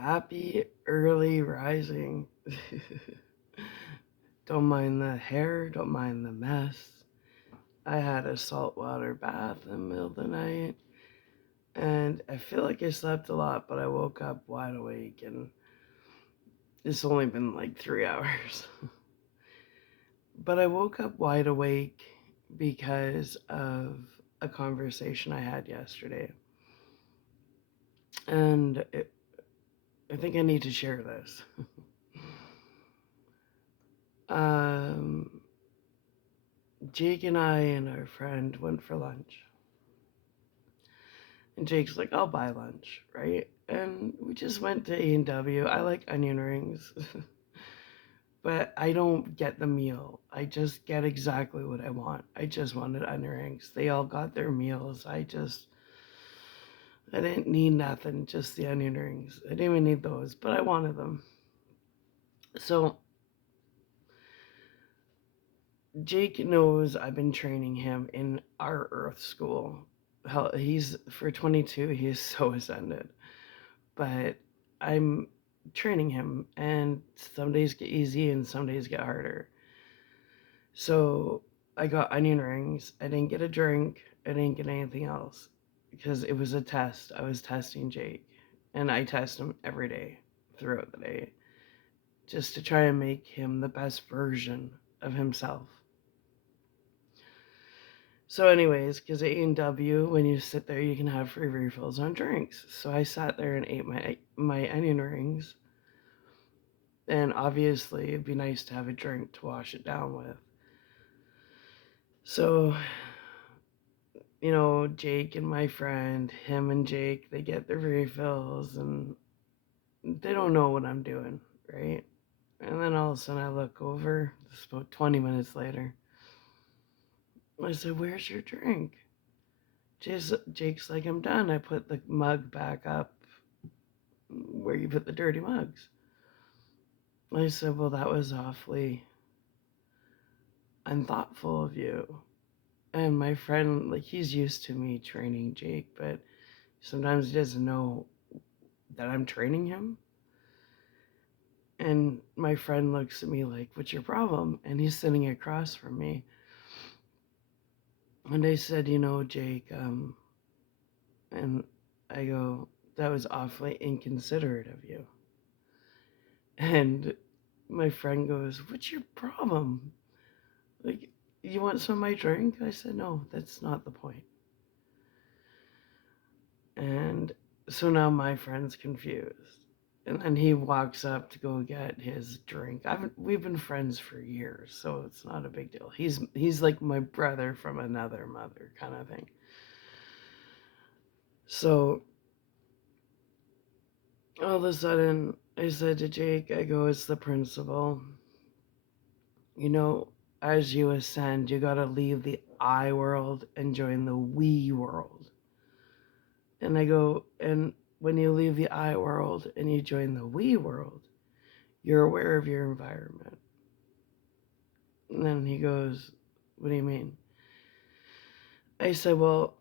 Happy early rising. Don't mind the hair, don't mind the mess. I had a saltwater bath in the middle of the night, and I feel like I slept a lot, but I woke up wide awake, and it's only been like 3 hours. But I woke up wide awake because of a conversation I had yesterday. And I think I need to share this. um, Jake and I and our friend went for lunch. And Jake's like, I'll buy lunch, right? And we just went to A&W. I like onion rings, but I don't get the meal. I just get exactly what I want. I just wanted onion rings. They all got their meals. I didn't need nothing, just the onion rings. I didn't even need those, but I wanted them. So Jake knows I've been training him in our earth school. Hell, he's for 22, he's so ascended. But I'm training him, and some days get easy and some days get harder. So I got onion rings. I didn't get a drink. I didn't get anything else because it was a test. I was testing Jake, and I test him every day throughout the day just to try and make him the best version of himself. So, anyways, because at A&W, when you sit there, you can have free refills on drinks. So I sat there and ate my onion rings, and obviously it'd be nice to have a drink to wash it down with. So, Jake and my friend, him and Jake, they get their refills, and they don't know what I'm doing, right? And then all of a sudden I look over, this is about 20 minutes later. I said, where's your drink? Jake's like, I'm done. I put the mug back up where you put the dirty mugs. I said, well, that was awfully unthoughtful of you. And my friend, like, he's used to me training Jake, but sometimes he doesn't know that I'm training him. And my friend looks at me like, what's your problem? And he's sitting across from me. And I said, Jake, and I go, that was awfully inconsiderate of you. And my friend goes, what's your problem? Like, you want some of my drink? I said, no, that's not the point. And so now my friend's confused. And then he walks up to go get his drink. We've been friends for years, so it's not a big deal. He's like my brother from another mother kind of thing. So all of a sudden I said to Jake, I go, it's the principle. As you ascend, you gotta leave the I world and join the we world. And I go, and when you leave the I world and you join the we world, you're aware of your environment. And then he goes, what do you mean? I said, well,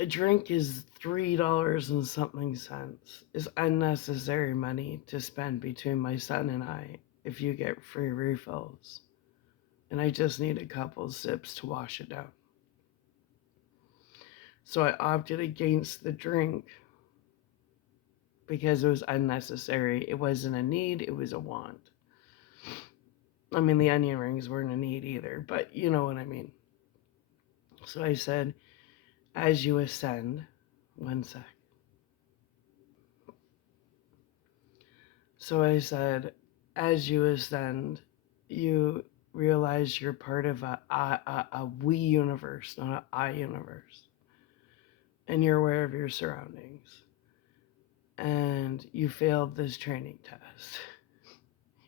a drink is $3 and something cents. It's unnecessary money to spend between my son and I if you get free refills. And I just need a couple sips to wash it down. So I opted against the drink because it was unnecessary. It wasn't a need, it was a want. I mean, the onion rings weren't a need either, but you know what I mean. So I said, as you ascend, one sec. So I said, as you ascend, you realize you're part of a we universe, not an I universe. And you're aware of your surroundings. And you failed this training test.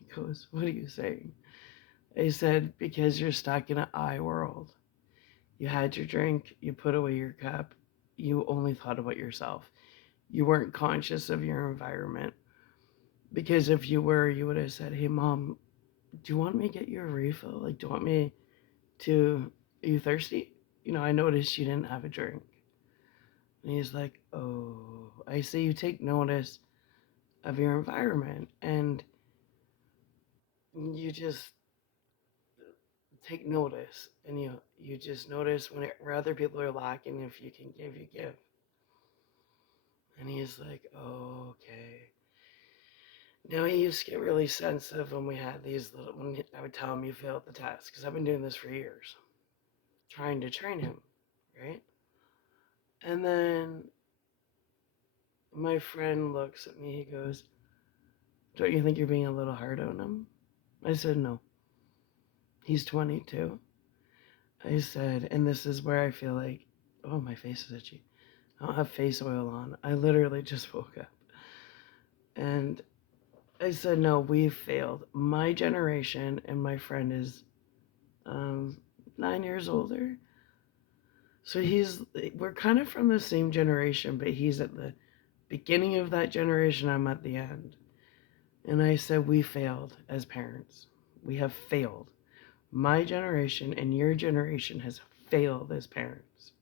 He goes, what are you saying? I said, because you're stuck in an I world. You had your drink, you put away your cup, you only thought about yourself. You weren't conscious of your environment. Because if you were, you would have said, hey, Mom, do you want me to get you a refill? Like, do you want me to, are you thirsty? I noticed you didn't have a drink. And he's like, oh, I see you take notice of your environment, and you just take notice, and you just notice where other people are lacking. If you can give, you give. And he's like, oh, okay. Now he used to get really sensitive when we had these little, when I would tell him you failed the test, because I've been doing this for years, trying to train him, right? And then my friend looks at me, he goes, don't you think you're being a little hard on him? I said, no. He's 22. I said, and this is where I feel like, oh, my face is itchy. I don't have face oil on. I literally just woke up. And I said, no, we've failed. My generation, and my friend is 9 years older. So we're kind of from the same generation, but he's at the beginning of that generation. I'm at the end. And I said, we failed as parents. We have failed. My generation and your generation has failed as parents.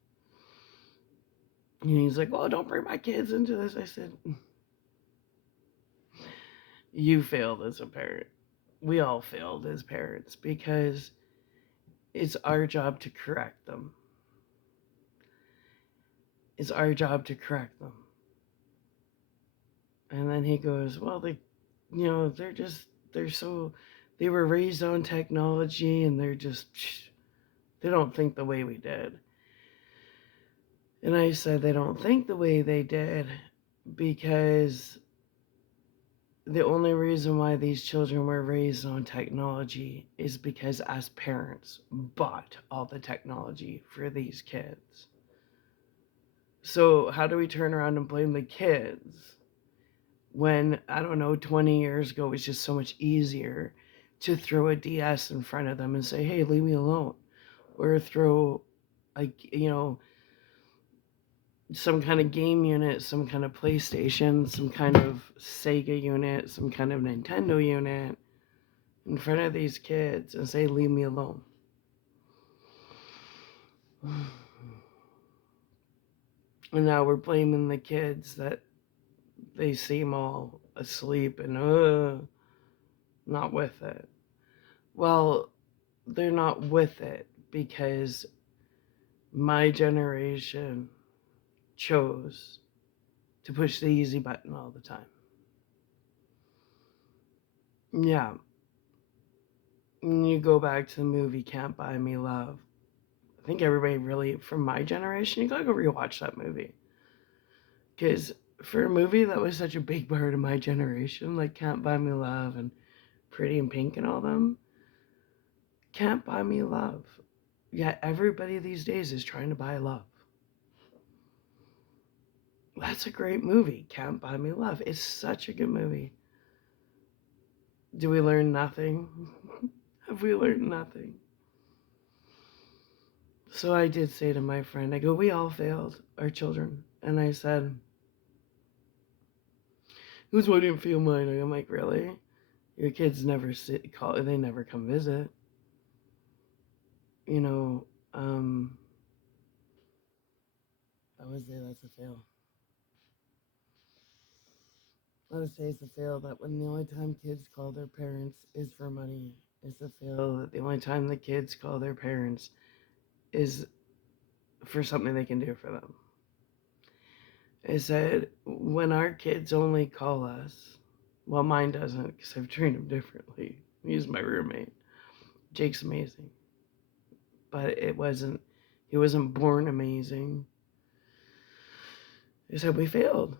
And he's like, well, don't bring my kids into this. I said, you failed as a parent. We all failed as parents because it's our job to correct them. It's our job to correct them. And then he goes, well, they were raised on technology, and they don't think the way we did. And I said, they don't think the way they did because the only reason why these children were raised on technology is because as parents bought all the technology for these kids. So how do we turn around and blame the kids when, I don't know, 20 years ago it was just so much easier to throw a DS in front of them and say, hey, leave me alone, or throw some kind of game unit, some kind of PlayStation, some kind of Sega unit, some kind of Nintendo unit in front of these kids and say, leave me alone. And now we're blaming the kids that they seem all asleep and not with it. Well, they're not with it because my generation chose to push the easy button all the time. Yeah. You go back to the movie Can't Buy Me Love. I think everybody really, from my generation, you gotta go rewatch that movie. Because for a movie that was such a big part of my generation, like Can't Buy Me Love and Pretty in Pink and all them, Can't Buy Me Love. Yeah, everybody these days is trying to buy love. That's a great movie, Can't Buy Me Love. It's such a good movie. Do we learn nothing? Have we learned nothing? So I did say to my friend, I go, we all failed our children. And I said, who's why didn't feel mine? I'm like, really? Your kids never they never come visit. You know, I would say that's a fail. I would say it's a fail that when the only time kids call their parents is for money. It's a fail that the only time the kids call their parents is for something they can do for them. I said, when our kids only call us, well, mine doesn't because I've trained him differently. He's my roommate. Jake's amazing. But he wasn't born amazing. I said, we failed.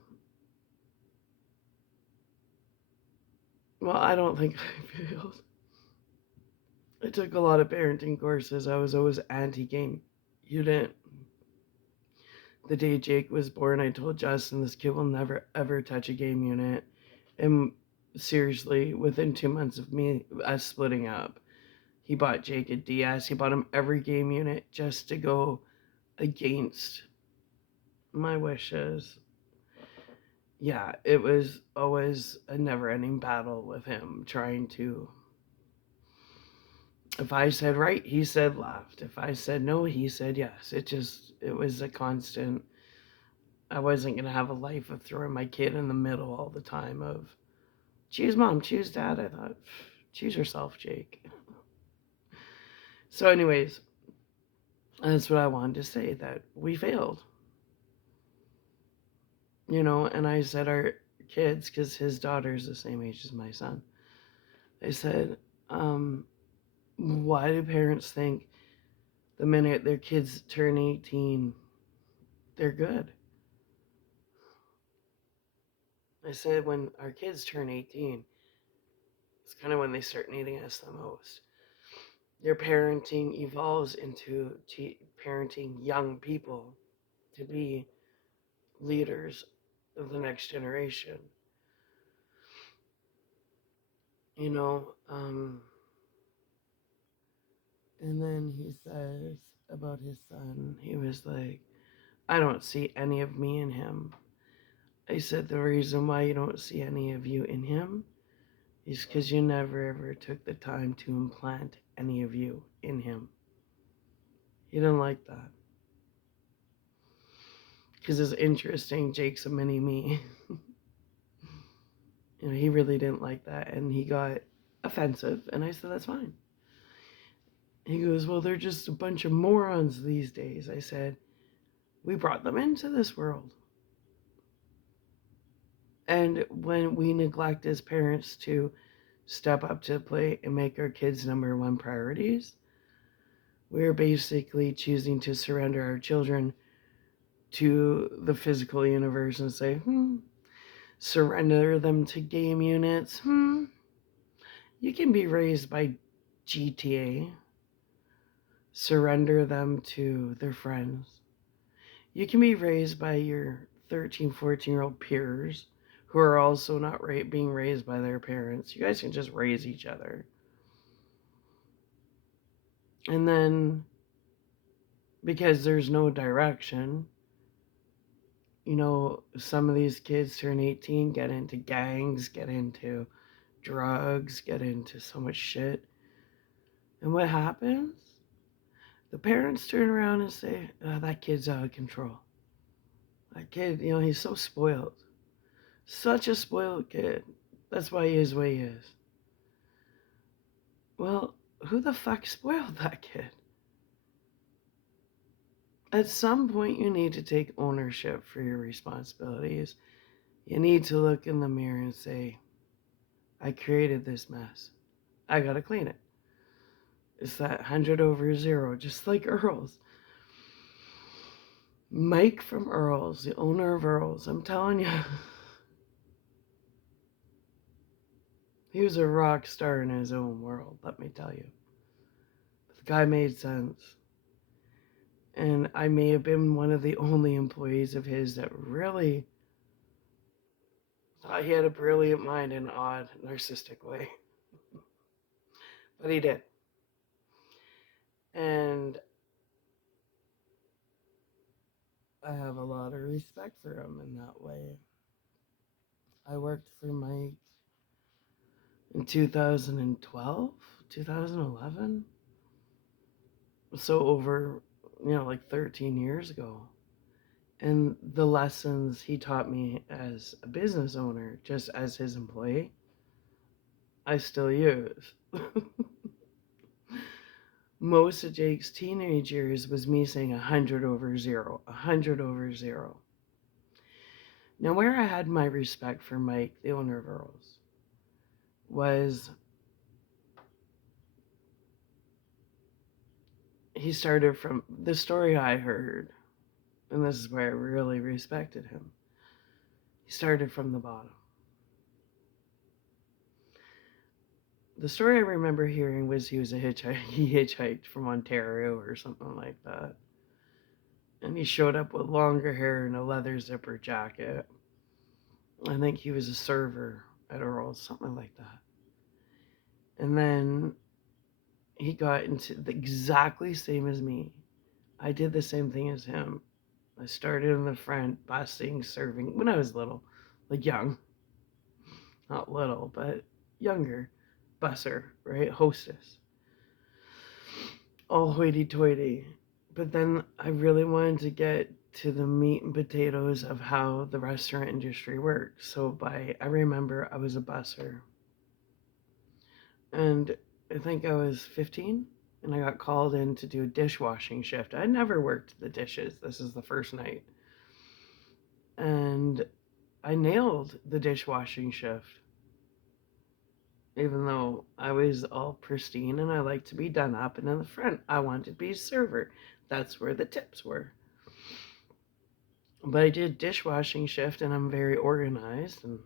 Well, I don't think I failed. I took a lot of parenting courses. I was always anti-game. You didn't. The day Jake was born, I told Justin, this kid will never, ever touch a game unit. And seriously, within 2 months of us splitting up, he bought Jake a DS. He bought him every game unit just to go against my wishes. Yeah, it was always a never-ending battle with him trying to... If I said right, he said left. If I said no, he said yes. It was a constant I wasn't going to have a life of throwing my kid in the middle all the time of choose mom, choose dad. I thought, choose yourself, Jake. So, anyways, that's what I wanted to say, that we failed. And I said our kids, because his daughter's the same age as my son, I said, why do parents think the minute their kids turn 18, they're good? I said, when our kids turn 18, it's kind of when they start needing us the most. Their parenting evolves into parenting young people to be leaders of the next generation. You know, and then he says about his son, he was like, I don't see any of me in him. I said, the reason why you don't see any of you in him is because you never ever took the time to implant any of you in him. He didn't like that. Because it's interesting, Jake's a mini me. He really didn't like that, and he got offensive, and I said, that's fine. He goes, well, they're just a bunch of morons these days. I said, we brought them into this world. And when we neglect as parents to step up to the plate and make our kids number one priorities, we're basically choosing to surrender our children to the physical universe and say, surrender them to game units. You can be raised by GTA. Surrender them to their friends. You can be raised by your 13, 14-year-old peers who are also not being raised by their parents. You guys can just raise each other. And then, because there's no direction, some of these kids turn 18, get into gangs, get into drugs, get into so much shit. And what happens? The parents turn around and say, oh, that kid's out of control. That kid, he's so spoiled. Such a spoiled kid. That's why he is the way he is. Well, who the fuck spoiled that kid? At some point, you need to take ownership for your responsibilities. You need to look in the mirror and say, I created this mess. I gotta clean it. It's that 100 over 0, just like Earl's. Mike from Earl's, the owner of Earl's, I'm telling you, he was a rock star in his own world, let me tell you. But the guy made sense. And I may have been one of the only employees of his that really thought he had a brilliant mind in an odd, narcissistic way. But he did. And I have a lot of respect for him in that way. I worked for Mike in 2012, 2011. So over, like 13 years ago. And the lessons he taught me as a business owner, just as his employee, I still use. Most of Jake's teenage years was me saying 100 over 0, 100 over 0. Now, where I had my respect for Mike, the owner of Earl's, was he started from the story I heard, and this is where I really respected him. He started from the bottom. The story I remember hearing was he hitchhiked from Ontario or something like that. And he showed up with longer hair and a leather zipper jacket. I think he was a server at Earl's, something like that. And then he got into the exactly same as me. I did the same thing as him. I started in the front, busing, serving, when I was little, like young. Not little, but younger. Busser, right? Hostess. All hoity-toity. But then I really wanted to get to the meat and potatoes of how the restaurant industry works. So I remember I was a busser, and I think I was 15, and I got called in to do a dishwashing shift. I never worked the dishes. This is the first night. And I nailed the dishwashing shift, even though I was all pristine and I like to be done up. And in the front, I wanted to be a server. That's where the tips were. But I did dishwashing shift, and I'm very organized, and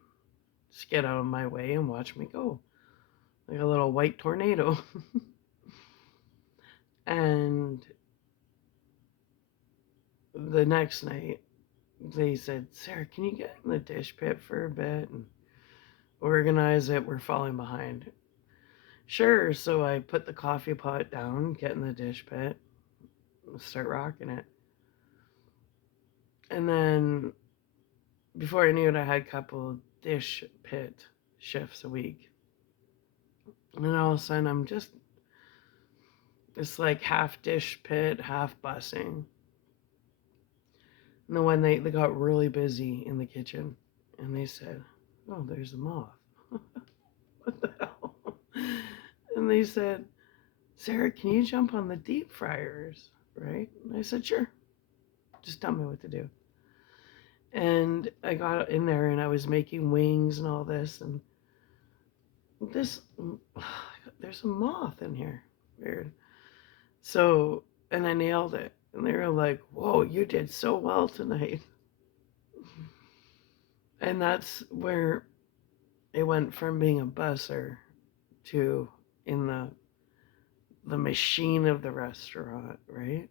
just get out of my way and watch me go like a little white tornado. And the next night, they said, Sarah, can you get in the dish pit for a bit and organize it? We're falling behind. Sure. So I put the coffee pot down, get in the dish pit, start rocking it. And then before I knew it, I had a couple dish pit shifts a week. And then all of a sudden, it's like half dish pit, half bussing. And then one night, they got really busy in the kitchen, and they said, oh, there's a moth. What the hell? And they said, Sarah, can you jump on the deep fryers? Right? And I said, sure. Just tell me what to do. And I got in there, and I was making wings and all this, and there's a moth in here. Weird. So, and I nailed it. And they were like, whoa, you did so well tonight. And that's where it went from being a busser to in the machine of the restaurant, right?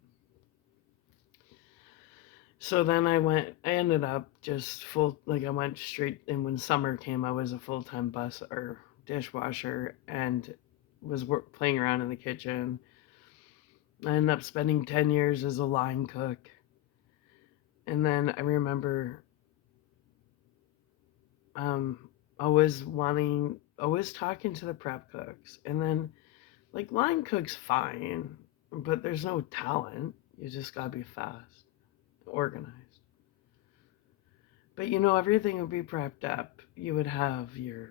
So then I ended up just I went straight, and when summer came, I was a full-time bus or dishwasher, and was playing around in the kitchen. I ended up spending 10 years as a line cook. And then I remember always talking to the prep cooks. And then, like, line cooks, fine, but there's no talent. You just gotta be fast, organized. But everything would be prepped up. You would have your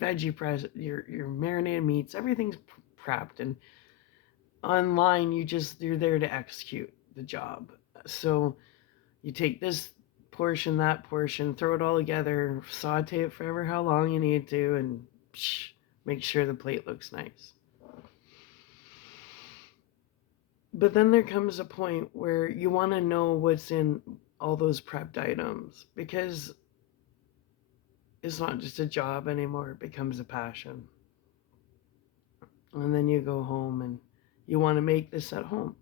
veggie your marinated meats, everything's prepped. And online, you're there to execute the job. So you take this portion, that portion, throw it all together, saute it for ever how long you need to, and make sure the plate looks nice. But then there comes a point where you want to know what's in all those prepped items, because it's not just a job anymore, it becomes a passion. And then you go home and you want to make this at home.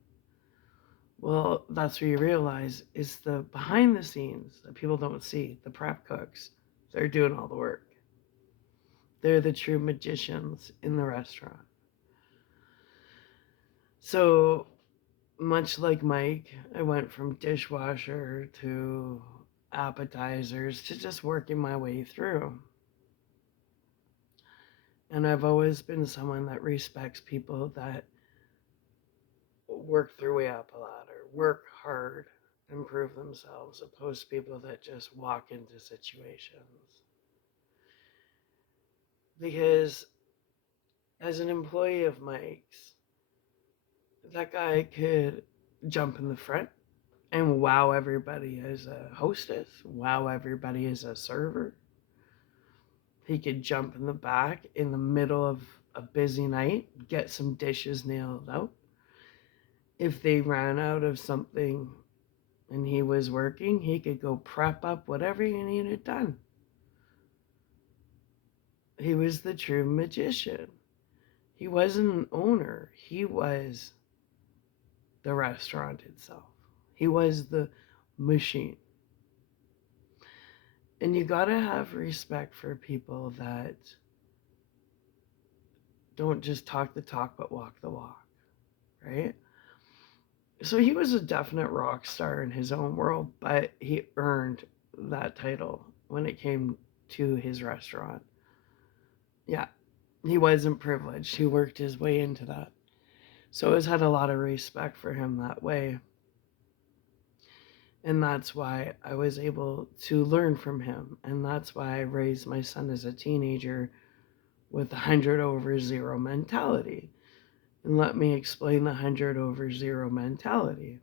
Well, that's where you realize is the behind the scenes that people don't see, the prep cooks. They're doing all the work. They're the true magicians in the restaurant. So, much like Mike, I went from dishwasher to appetizers to just working my way through. And I've always been someone that respects people that work their way up a ladder, work hard, improve themselves, opposed to people that just walk into situations. Because as an employee of Mike's, that guy could jump in the front and wow everybody as a hostess, wow everybody as a server. He could jump in the back in the middle of a busy night, get some dishes nailed out. If they ran out of something and he was working, he could go prep up whatever you needed done. He was the true magician. He wasn't an owner. He was the restaurant itself. He was the machine. And you gotta have respect for people that don't just talk the talk but walk the walk, right? So he was a definite rock star in his own world, but he earned that title when it came to his restaurant. Yeah, he wasn't privileged. He worked his way into that. So I always had a lot of respect for him that way. And that's why I was able to learn from him. And that's why I raised my son as a teenager with the 100 over 0 mentality. And let me explain the 100 over 0 mentality.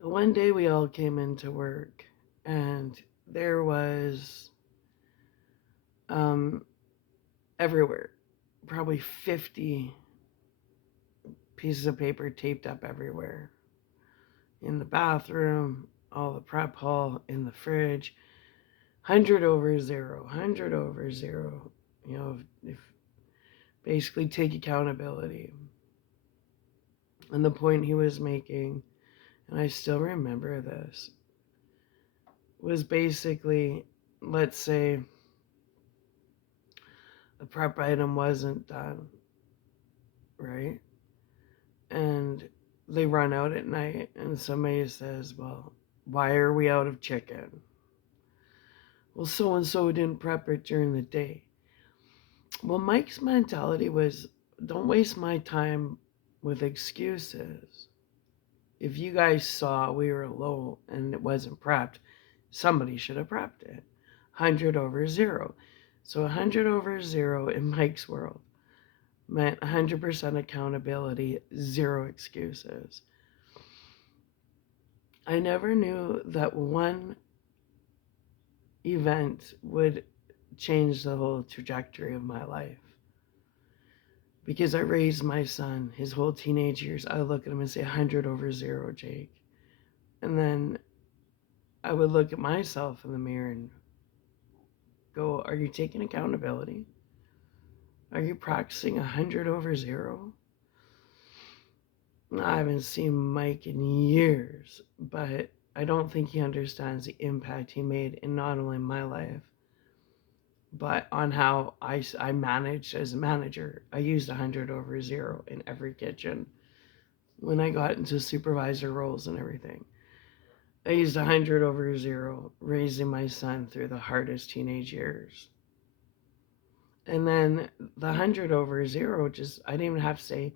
One day we all came into work, and there was everywhere, probably 50 pieces of paper taped up everywhere. In the bathroom, all the prep hall, in the fridge, 100 over 0, 100 over 0. You know, if basically take accountability. And the point he was making, and I still remember this, was basically, let's say the prep item wasn't done, right? And they run out at night, and somebody says, well, why are we out of chicken? Well, so and so didn't prep it during the day. Well, Mike's mentality was, don't waste my time with excuses. If you guys saw we were low and it wasn't prepped, somebody should have prepped it. 100 over 0. So 100 over 0 in Mike's world meant 100% accountability, 0 excuses. I never knew that one event would change the whole trajectory of my life. Because I raised my son his whole teenage years. I would look at him and say 100 over 0, Jake. And then I would look at myself in the mirror and go, are you taking accountability? Are you practicing 100 over 0? I haven't seen Mike in years, but I don't think he understands the impact he made in not only my life, but on how I managed as a manager. I used 100 over 0 in every kitchen. When I got into supervisor roles and everything, I used 100 over 0, raising my son through the hardest teenage years. And then the 100 over 0, just, I didn't even have to say,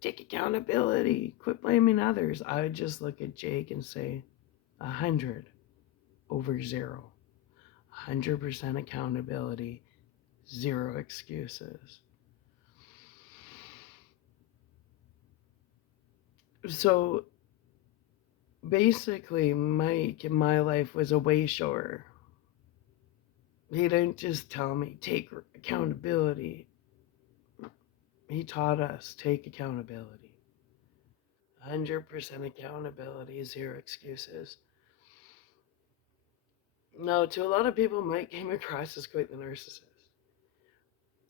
take accountability, quit blaming others. I would just look at Jake and say, 100 over 0. 100% accountability, 0 excuses. So basically, Mike in my life was a way shower. He didn't just tell me, take accountability. He taught us, take accountability. 100% accountability, 0 excuses. Now, to a lot of people, Mike came across as quite the narcissist.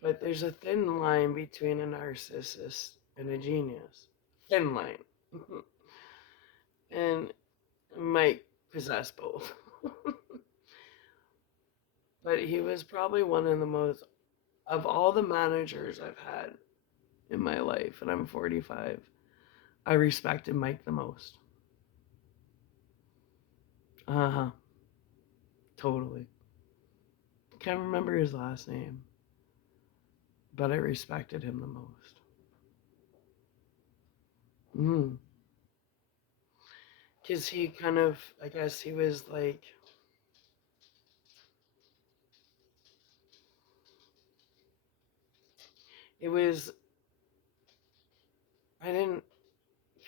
But there's a thin line between a narcissist and a genius. Thin line. And Mike possessed both. But he was probably one of the most, of all the managers I've had in my life, and I'm 45, I respected Mike the most. Uh-huh. Totally. Can't remember his last name, but I respected him the most. Because he kind of, I guess he was like, it was,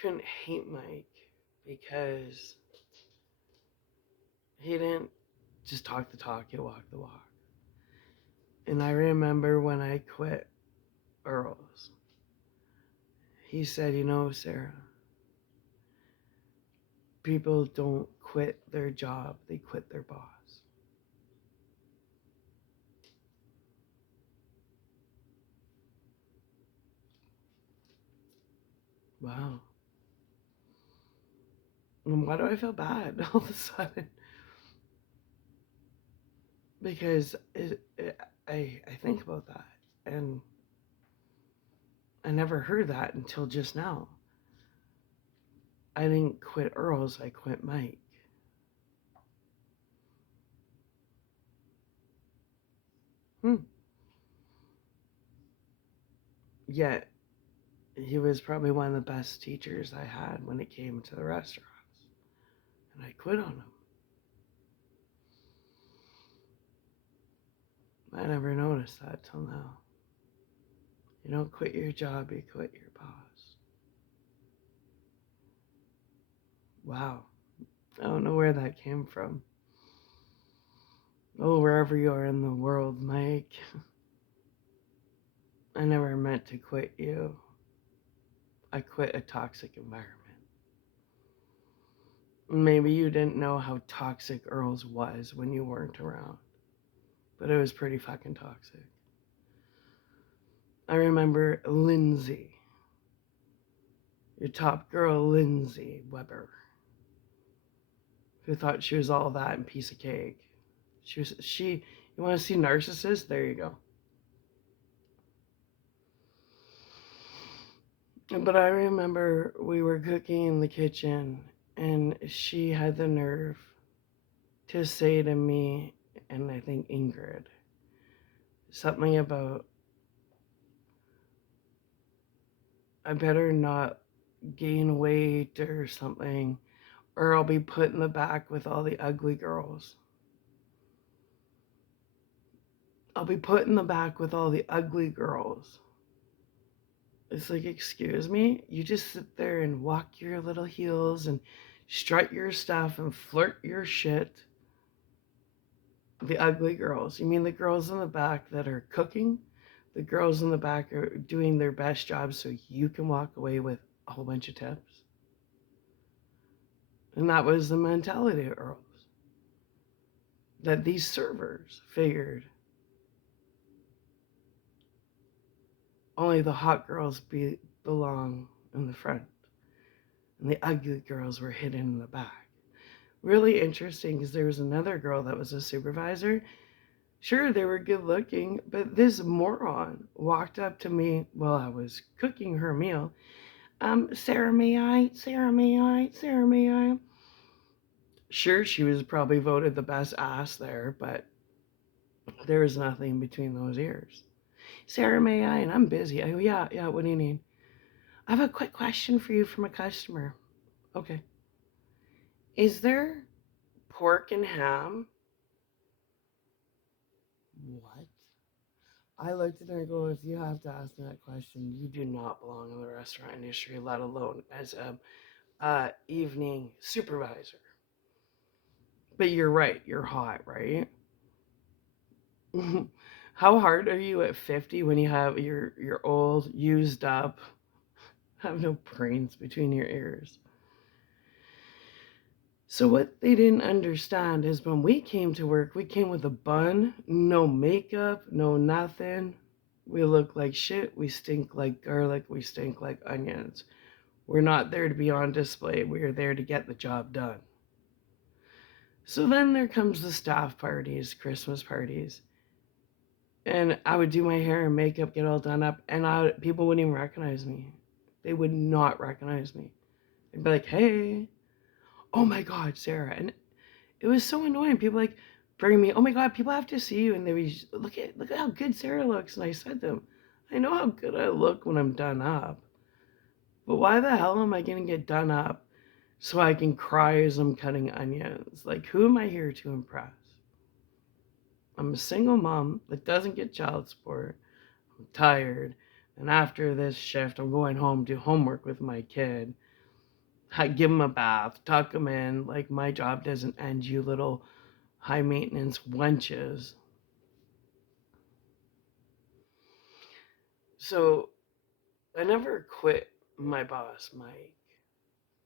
couldn't hate Mike because he didn't just talk the talk, he walked the walk. And I remember when I quit Earl's, he said, you know, Sarah, people don't quit their job, they quit their boss. Wow. And why do I feel bad all of a sudden? Because I think about that, and I never heard that until just now. I didn't quit Earl's, I quit Mike. Yet he was probably one of the best teachers I had when it came to the restaurants. And I quit on him. I never noticed that till now. You don't quit your job, you quit your boss. Wow. I don't know where that came from. Oh, wherever you are in the world, Mike. I never meant to quit you. I quit a toxic environment. Maybe you didn't know how toxic Earl's was when you weren't around, but it was pretty fucking toxic. I remember Lindsay, your top girl, Lindsay Weber, who thought she was all that and piece of cake. You want to see narcissist? There you go. But I remember we were cooking in the kitchen and she had the nerve to say to me, and I think Ingrid, something about, I better not gain weight or something, or I'll be put in the back with all the ugly girls. I'll be put in the back with all the ugly girls. It's like, excuse me? You just sit there and walk your little heels and strut your stuff and flirt your shit. The ugly girls. You mean the girls in the back that are cooking? The girls in the back are doing their best job so you can walk away with a whole bunch of tips? And that was the mentality of Earl's. That these servers figured only the hot girls belong in the front, and the ugly girls were hidden in the back. Really interesting because there was another girl that was a supervisor. Sure, they were good looking, but this moron walked up to me while I was cooking her meal. Sarah, may I? Sarah, may I? Sarah, may I? Sure, she was probably voted the best ass there, but there was nothing between those ears. Sarah, may I? And I'm busy. I go, yeah, what do you need? I have a quick question for you from a customer. Okay. Is there pork and ham? What? I looked at her and go, if you have to ask me that question, you do not belong in the restaurant industry, let alone as a evening supervisor. But you're right, you're hot, right? How hard are you at 50 when you have your old, used up, have no brains between your ears? So what they didn't understand is when we came to work, we came with a bun, no makeup, no nothing. We look like shit, we stink like garlic, we stink like onions. We're not there to be on display, we are there to get the job done. So then there comes the staff parties, Christmas parties. And I would do my hair and makeup, get all done up, and people wouldn't even recognize me. They would not recognize me. They'd be like, hey, oh my God, Sarah. And it was so annoying. People like bring me, oh my God, people have to see you. And they would look at how good Sarah looks. And I said to them, I know how good I look when I'm done up. But why the hell am I going to get done up so I can cry as I'm cutting onions? Like, who am I here to impress? I'm a single mom that doesn't get child support. I'm tired. And after this shift, I'm going home, do homework with my kid, give him a bath, tuck him in. Like, my job doesn't end, you little high maintenance wenches. So I never quit my boss, Mike.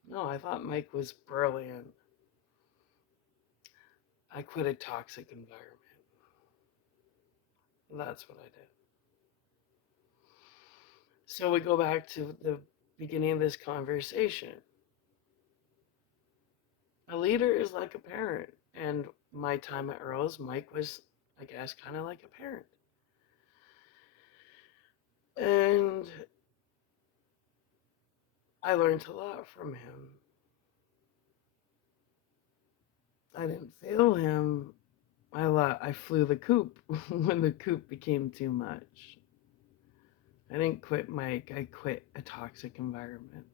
No, I thought Mike was brilliant. I quit a toxic environment. That's what I did. So we go back to the beginning of this conversation. A leader is like a parent. And my time at Earl's, Mike was, I guess, kind of like a parent. And I learned a lot from him. I didn't fail him. I flew the coop when the coop became too much. I didn't quit Mike, I quit a toxic environment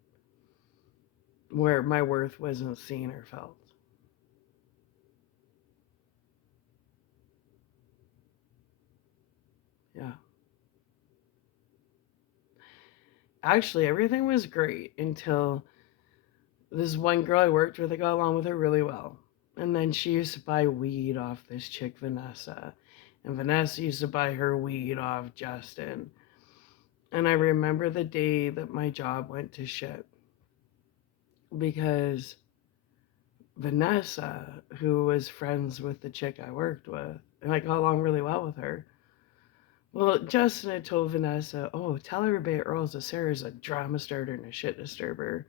where my worth wasn't seen or felt. Yeah. Actually, everything was great until this one girl I worked with, I got along with her really well. And then she used to buy weed off this chick, Vanessa. And Vanessa used to buy her weed off Justin. And I remember the day that my job went to shit because Vanessa, who was friends with the chick I worked with, and I got along really well with her. Well, Justin had told Vanessa, oh, tell everybody at Earl's that Sarah's a drama starter and a shit disturber.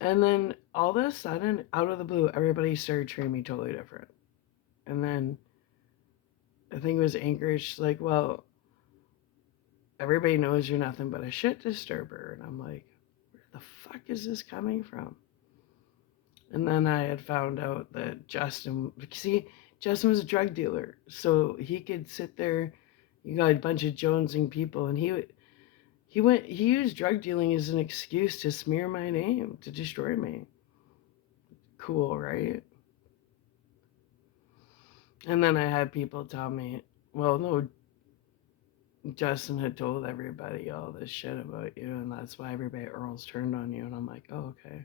And then all of a sudden, out of the blue, everybody started treating me totally different. And then I think it was Anchorage, like, well, everybody knows you're nothing but a shit disturber. And I'm like, where the fuck is this coming from? And then I had found out that Justin was a drug dealer. So he could sit there, you got a bunch of jonesing people, and he used drug dealing as an excuse to smear my name, to destroy me. Cool, right? And then I had people tell me, well, no, Justin had told everybody all this shit about you, and that's why everybody at Earl's turned on you. And I'm like, oh, okay.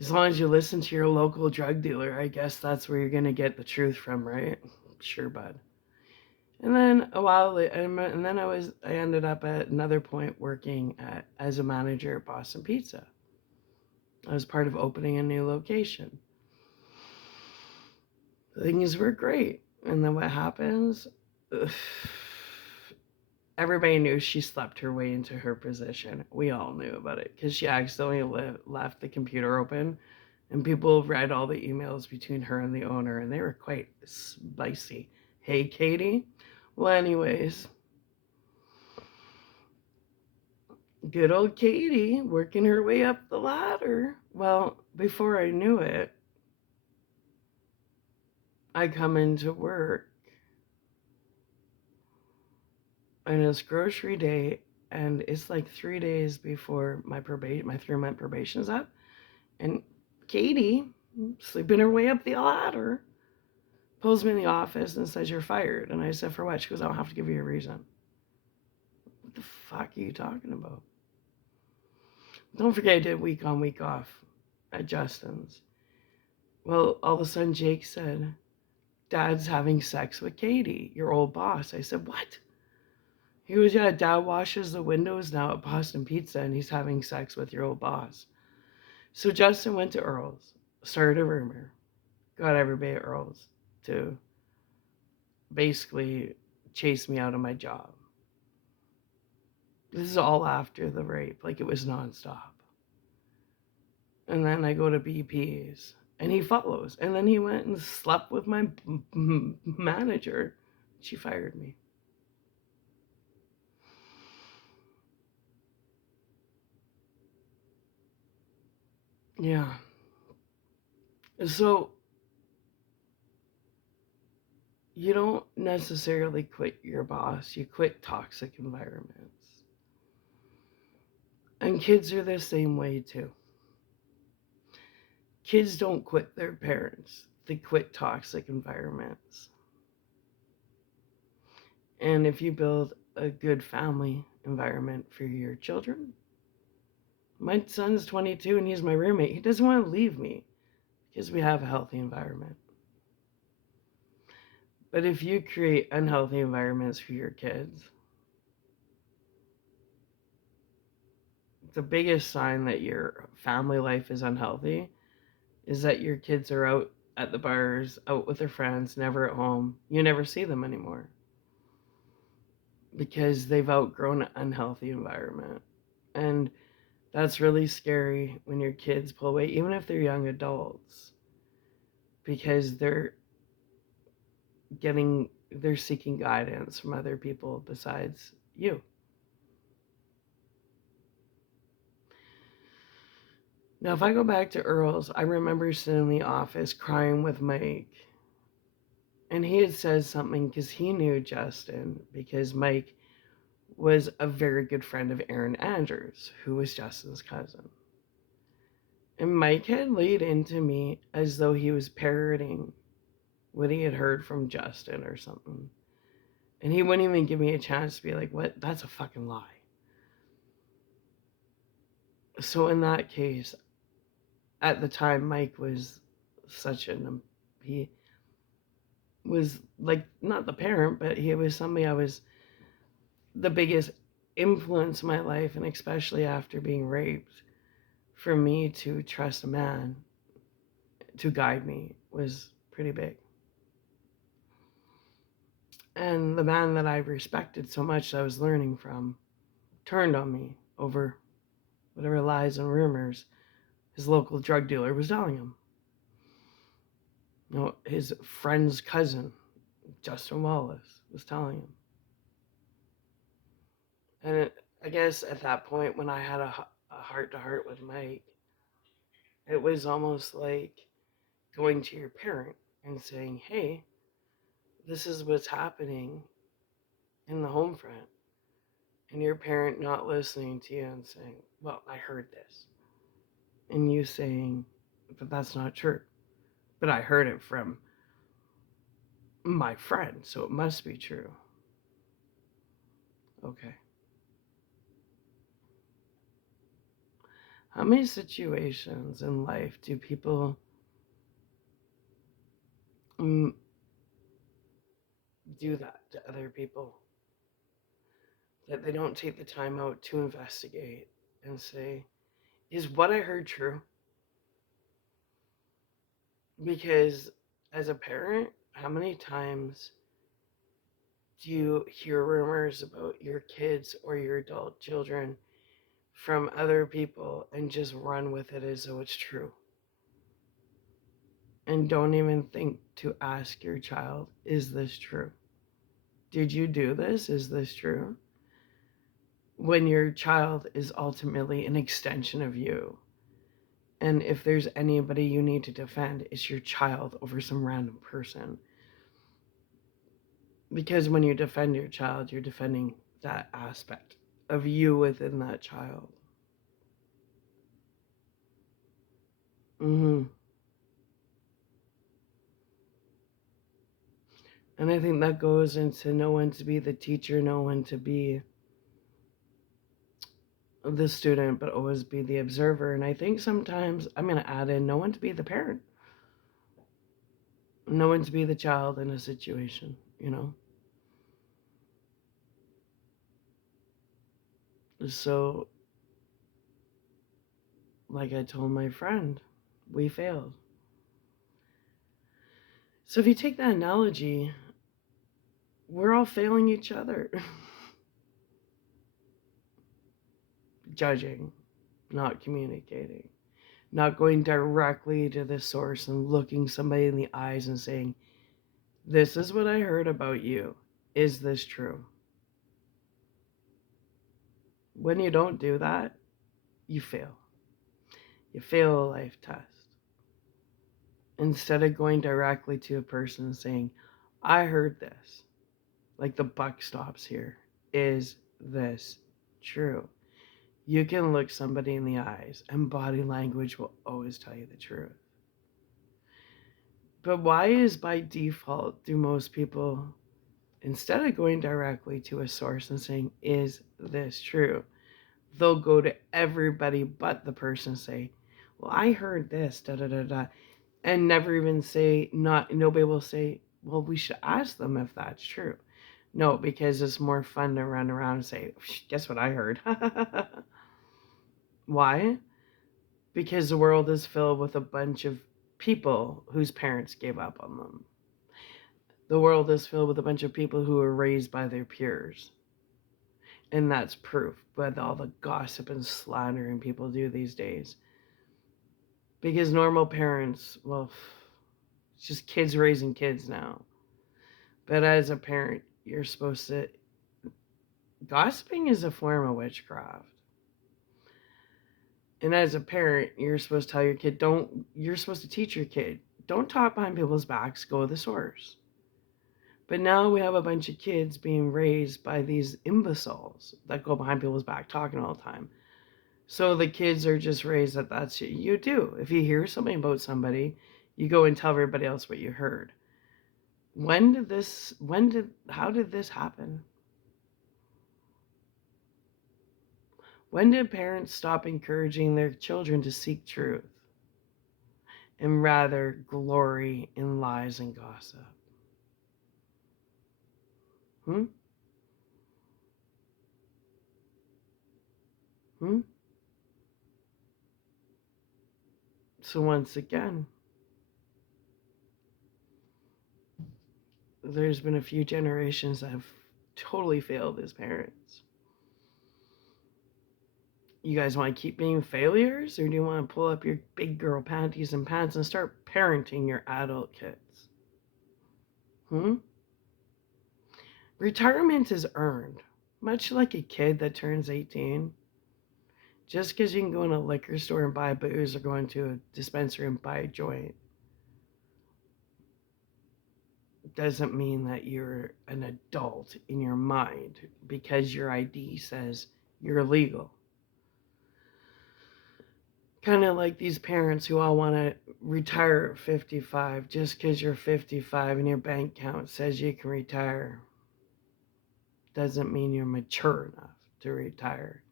As long as you listen to your local drug dealer, I guess that's where you're going to get the truth from, right? Sure, bud. And then a while later, and then I ended up at another point working as a manager at Boston Pizza. I was part of opening a new location. Things were great. And then what happens? Ugh, everybody knew she slept her way into her position. We all knew about it because she accidentally left the computer open, and people read all the emails between her and the owner, and they were quite spicy. Hey, Katie. Well, anyways, good old Katie working her way up the ladder. Well, before I knew it, I come into work and it's grocery day, and it's like 3 days before my 3-month probation is up, and Katie, sleeping her way up the ladder, pulls me in the office and says, "You're fired." And I said, "For what?" She goes, "I don't have to give you a reason." What the fuck are you talking about? Don't forget I did week on, week off at Justin's. Well, all of a sudden Jake said, "Dad's having sex with Katie, your old boss." I said, "What?" He goes, "Yeah, Dad washes the windows now at Boston Pizza, and he's having sex with your old boss." So Justin went to Earl's, started a rumor, got everybody at Earl's to basically chase me out of my job. This is all after the rape, like it was nonstop. And then I go to BP's, and he follows. And then he went and slept with my manager. She fired me. Yeah. So you don't necessarily quit your boss, you quit toxic environments. And kids are the same way too. Kids don't quit their parents, they quit toxic environments. And if you build a good family environment for your children, my son's 22 and he's my roommate. He doesn't want to leave me because we have a healthy environment. But if you create unhealthy environments for your kids, the biggest sign that your family life is unhealthy is that your kids are out at the bars, out with their friends, never at home. You never see them anymore because they've outgrown an unhealthy environment. And that's really scary when your kids pull away, even if they're young adults, because they're seeking guidance from other people besides you. Now, if I go back to Earl's, I remember sitting in the office crying with Mike. And he had said something because he knew Justin, because Mike was a very good friend of Aaron Andrews, who was Justin's cousin. And Mike had laid into me as though he was parroting what he had heard from Justin or something. And he wouldn't even give me a chance to be like, what? That's a fucking lie. So in that case, at the time, Mike was he was like, not the parent, but he was somebody I was the biggest influence in my life, and especially after being raped, for me to trust a man to guide me was pretty big. And the man that I respected so much that I was learning from turned on me over whatever lies and rumors his local drug dealer was telling him. You know, his friend's cousin, Justin Wallace, was telling him. And I guess at that point, when I had a heart-to-heart with Mike, it was almost like going to your parent and saying, hey, this is what's happening in the home front. And your parent not listening to you and saying, well, I heard this. And you saying, but that's not true. But I heard it from my friend, so it must be true. Okay. How many situations in life do people do that to other people? That they don't take the time out to investigate and say, is what I heard true? Because as a parent, how many times do you hear rumors about your kids or your adult children from other people and just run with it as though it's true? And don't even think to ask your child, is this true? Did you do this? Is this true? When your child is ultimately an extension of you. And if there's anybody you need to defend, it's your child over some random person. Because when you defend your child, you're defending that aspect of you within that child. And I think that goes into know when to be the teacher, know when to be the student, but always be the observer. And I think sometimes I'm going to add in know when to be the parent, know when to be the child in a situation, you know? So, like I told my friend, we failed. So if you take that analogy, we're all failing each other. Judging, not communicating, not going directly to the source and looking somebody in the eyes and saying, this is what I heard about you. Is this true? When you don't do that, you fail. You fail a life test. Instead of going directly to a person and saying, I heard this, like the buck stops here. Is this true? You can look somebody in the eyes, and body language will always tell you the truth. But why is by default do most people, instead of going directly to a source and saying, is this true? They'll go to everybody but the person and say, well, I heard this, da da da da, and never even say, nobody will say, well, we should ask them if that's true. No, because it's more fun to run around and say, guess what I heard? Why? Because the world is filled with a bunch of people whose parents gave up on them. The world is filled with a bunch of people who were raised by their peers. And that's proof with all the gossip and slandering people do these days. Because normal parents, well, it's just kids raising kids now. But as a parent, you're supposed to... Gossiping is a form of witchcraft. And as a parent, you're supposed to tell your kid, you're supposed to teach your kid, don't talk behind people's backs, go to the source. But now we have a bunch of kids being raised by these imbeciles that go behind people's back talking all the time. So the kids are just raised that that's what you do. If you hear something about somebody, you go and tell everybody else what you heard. How did this happen? When did parents stop encouraging their children to seek truth and rather glory in lies and gossip? Hmm? Hmm? So once again, there's been a few generations that have totally failed as parents. You guys want to keep being failures, or do you want to pull up your big girl panties and pants and start parenting your adult kids? Hmm? Retirement is earned, much like a kid that turns 18. Just because you can go in a liquor store and buy booze or go into a dispensary and buy a joint doesn't mean that you're an adult in your mind because your ID says you're legal. Kind of like these parents who all want to retire at 55 just because you're 55 and your bank account says you can retire doesn't mean you're mature enough to retire.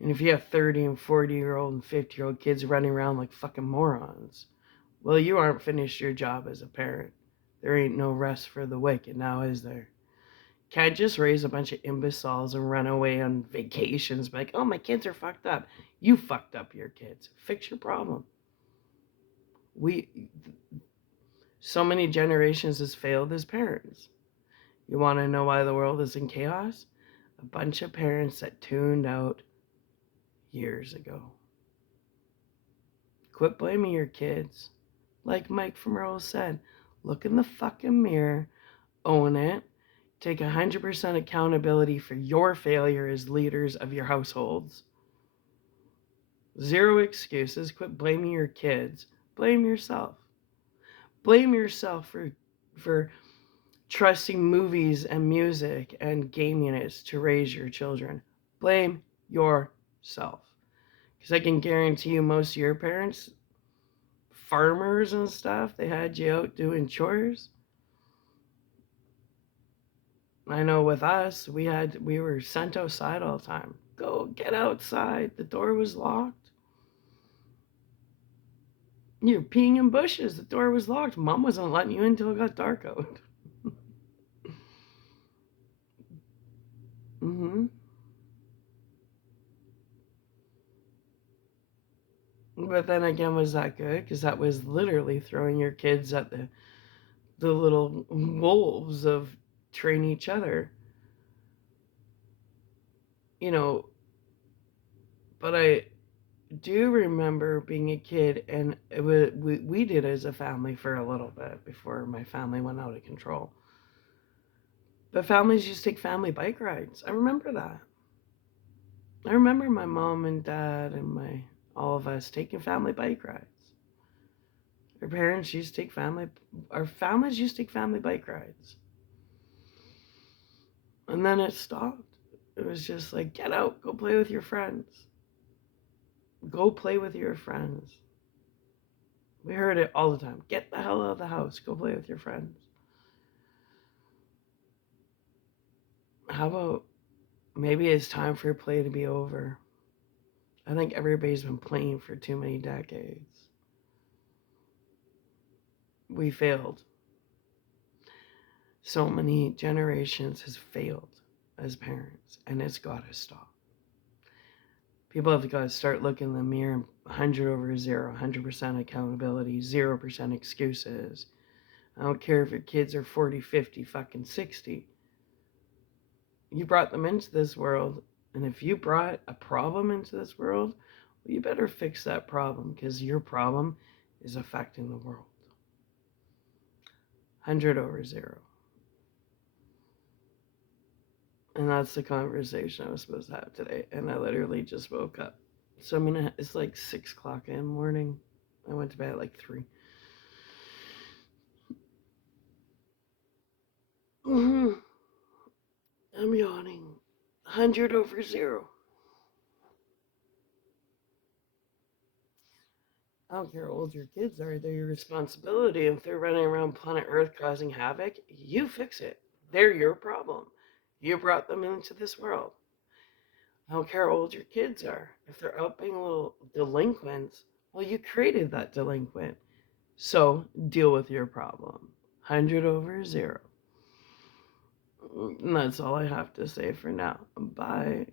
And if you have 30 and 40-year-old and 50-year-old kids running around like fucking morons, well, you aren't finished your job as a parent. There ain't no rest for the wicked now, is there? Can't just raise a bunch of imbeciles and run away on vacations like, oh, my kids are fucked up. You fucked up your kids. Fix your problem. So many generations has failed as parents. You want to know why the world is in chaos? A bunch of parents that tuned out years ago. Quit blaming your kids. Like Mike from Earl said, look in the fucking mirror, own it, take 100% accountability for your failure as leaders of your households. Zero excuses. Quit blaming your kids. Blame yourself. Blame yourself for trusting movies and music and game units to raise your children. Blame yourself. Because I can guarantee you most of your parents, farmers and stuff, they had you out doing chores. I know with us, we were sent outside all the time. Go get outside. The door was locked. You're peeing in bushes. The door was locked. Mom wasn't letting you in until it got dark out. Mm-hmm. But then again, was that good? Because that was literally throwing your kids at the little wolves of train each other. You know, but I do remember being a kid, and we did as a family for a little bit before my family went out of control. But families used to take family bike rides. I remember that. I remember my mom and dad and all of us taking family bike rides. Our parents used to take our families used to take family bike rides. And then it stopped. It was just like, get out, go play with your friends. Go play with your friends. We heard it all the time. Get the hell out of the house, go play with your friends. How about maybe it's time for play to be over? I think everybody's been playing for too many decades. We failed. So many generations has failed as parents, and it's got to stop. People have got to start looking in the mirror. 100 over 0, 100% accountability, 0% excuses. I don't care if your kids are 40, 50, fucking 60. You brought them into this world, and if you brought a problem into this world, well, you better fix that problem, because your problem is affecting the world. 100 over 0. And that's the conversation I was supposed to have today. And I literally just woke up. So it's like 6 o'clock in the morning. I went to bed at like 3. 100 over 0. I don't care how old your kids are, they're your responsibility. If they're running around planet Earth causing havoc, you fix it. They're your problem. You brought them into this world. I don't care how old your kids are. If they're out being little delinquents, well, you created that delinquent. So deal with your problem. 100 over 0. And that's all I have to say for now. Bye.